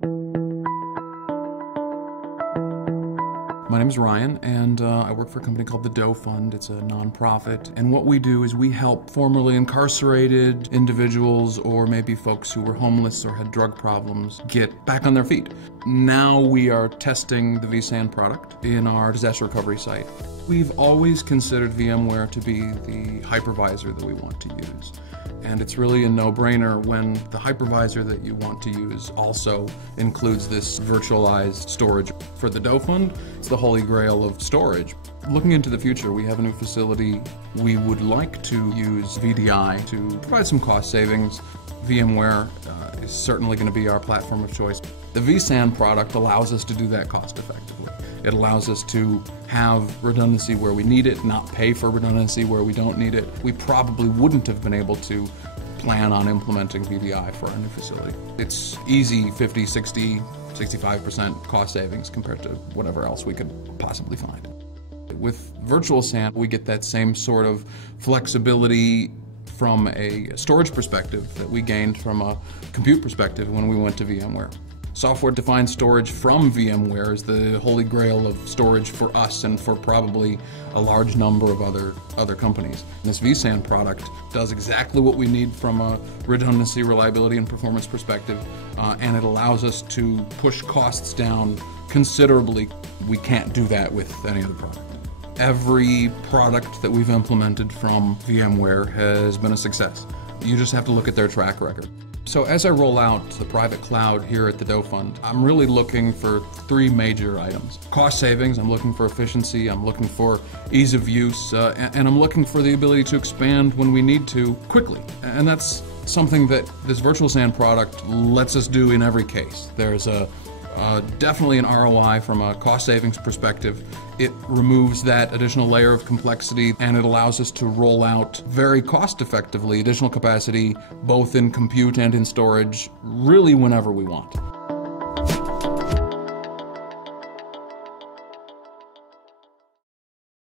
My name is Ryan, and I work for a company called the Doe Fund. It's a nonprofit, and what we do is we help formerly incarcerated individuals or maybe folks who were homeless or had drug problems get back on their feet. Now we are testing the vSAN product in our disaster recovery site. We've always considered VMware to be the hypervisor that we want to use. And it's really a no-brainer when the hypervisor that you want to use also includes this virtualized storage. For the Doe Fund, it's the holy grail of storage. Looking into the future, we have a new facility. We would like to use VDI to provide some cost savings. VMware is certainly going to be our platform of choice. The vSAN product allows us to do that cost effectively. It allows us to have redundancy where we need it, not pay for redundancy where we don't need it. We probably wouldn't have been able to plan on implementing VDI for our new facility. It's easy 50, 60, 65% cost savings compared to whatever else we could possibly find. With Virtual SAN, we get that same sort of flexibility from a storage perspective that we gained from a compute perspective when we went to VMware. Software-defined storage from VMware is the holy grail of storage for us and for probably a large number of other companies. This vSAN product does exactly what we need from a redundancy, reliability, and performance perspective, and it allows us to push costs down considerably. We can't do that with any other product. Every product that we've implemented from VMware has been a success. You just have to look at their track record. So as I roll out the private cloud here at the Doe Fund, I'm really looking for three major items. Cost savings, I'm looking for efficiency, I'm looking for ease of use, and I'm looking for the ability to expand when we need to quickly. And that's something that this Virtual SAN product lets us do in every case. There's definitely an ROI from a cost savings perspective. It removes that additional layer of complexity, and it allows us to roll out very cost effectively additional capacity both in compute and in storage really whenever we want.